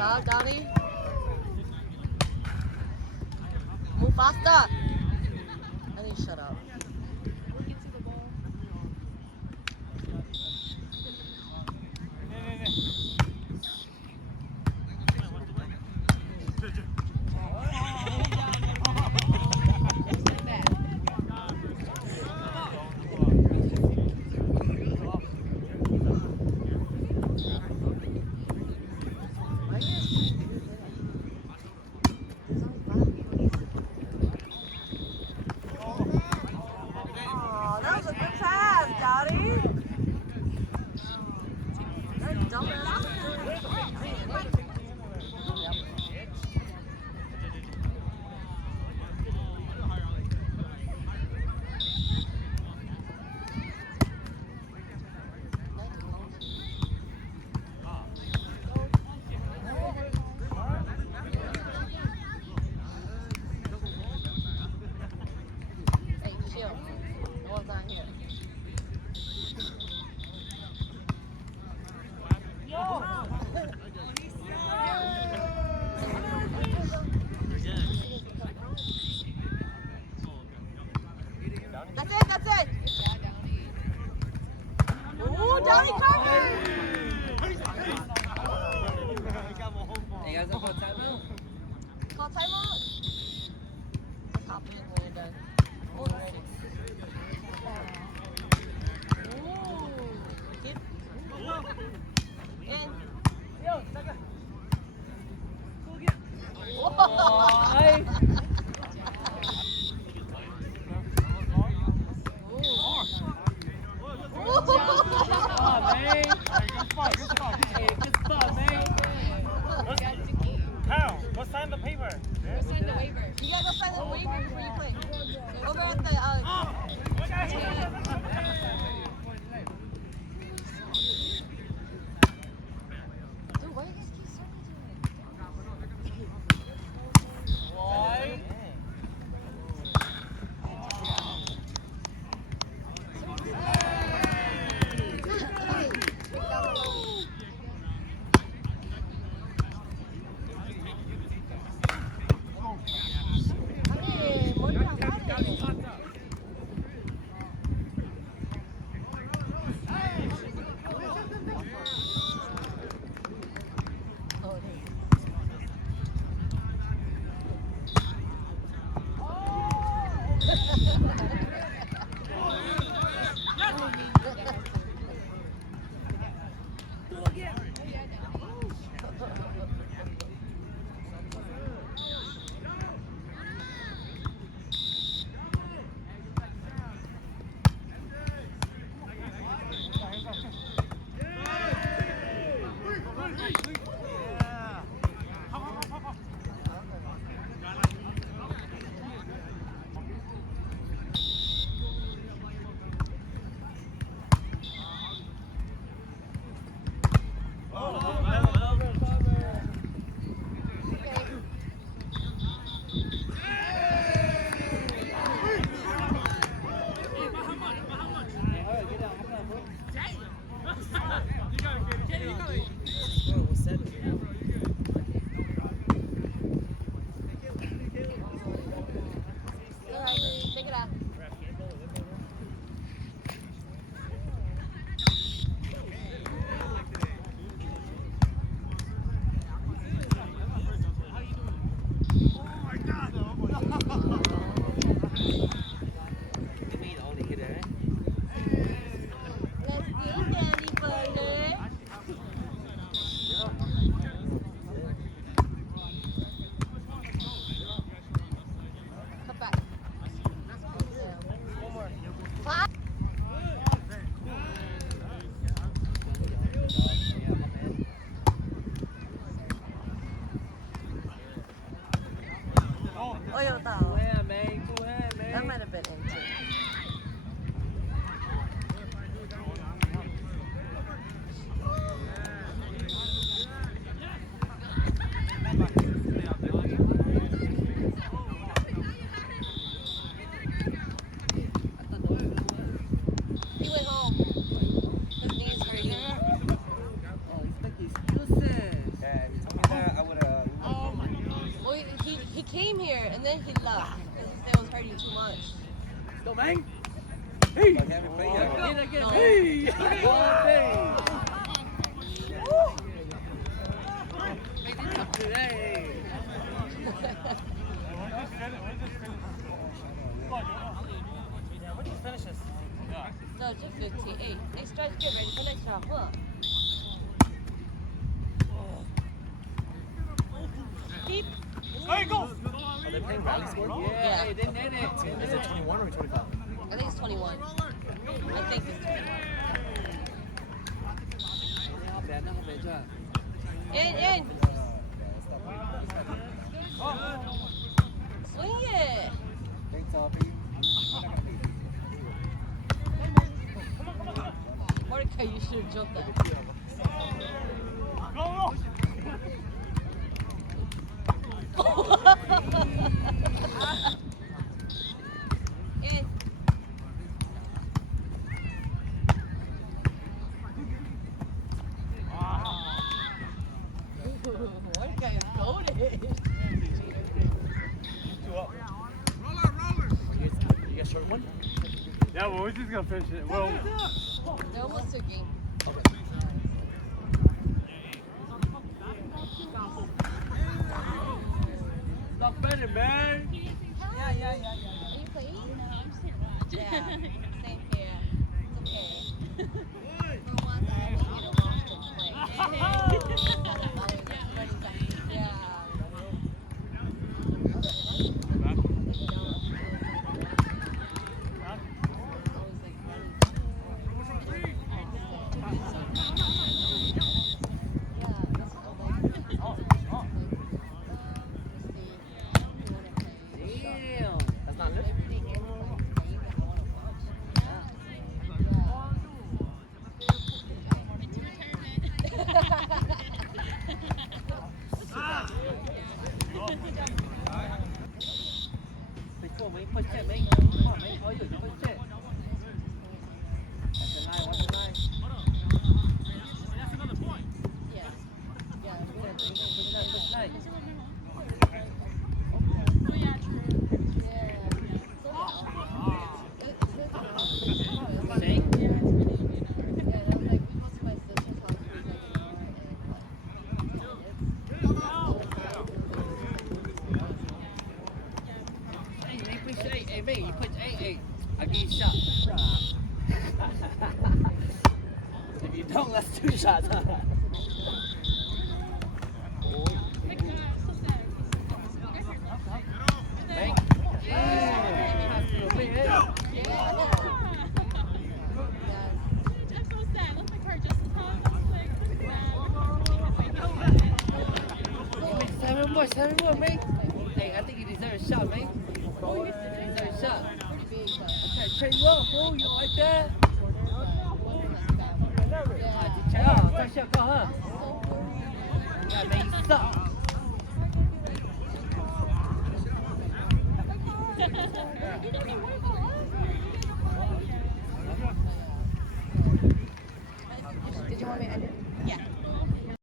up, Donnie. Move faster. I need to shut up. Oh, that was a good pass, Dottie. That dumb ass. Hey, chill. No one's not here. That's it, that's it. Ooh, Donnie Carter. You guys don't call timeout? Call timeout. Just hop in when you're done. Oh, ready. Ooh. Keep. In. Why? Go sign the paper. You gotta go sign the waiver before you play. Over at the Dude, why you guys keep signing? Why? 아니, 머리랑 다르네. came here and then he left because his leg was hurting too much. Go, man. Hey. Like having faith. Get it, get it. Hey. Today. What do you finish this? No, just 58. Hey, Stretch, get ready for next round. Look. Keep. There you go. Are they playing rally score? Yeah. Hey, they did it. Is it 21 or 25? I think it's 21. I think it's 21. In. Swing it. Mordecai, you should have jumped that. Go. In. Mordecai is goated. You got short one? Yeah, well, we're just gonna finish it. Well, They almost took game. Stop betting, man. Are you playing? Yeah, same here. It's okay. For once, I didn't get to watch them play. Yeah. Damn. That's not lit? Make sure, man. Push it, man. Come on, man. Oh, you push it. That's the line. That's the line. Yeah. Yeah. Push that, push that. Shake. Hey, man, push eight. Hey, man, you push eight. I give you a shot. If you don't, that's 2 shots. Hey. Yeah. Seven more, man. Hey, I think you deserve a shot, man. You deserve a shot. I'm trying to train you up, fool. You like that? Yeah, first shot, go, huh? Yeah, man, you suck.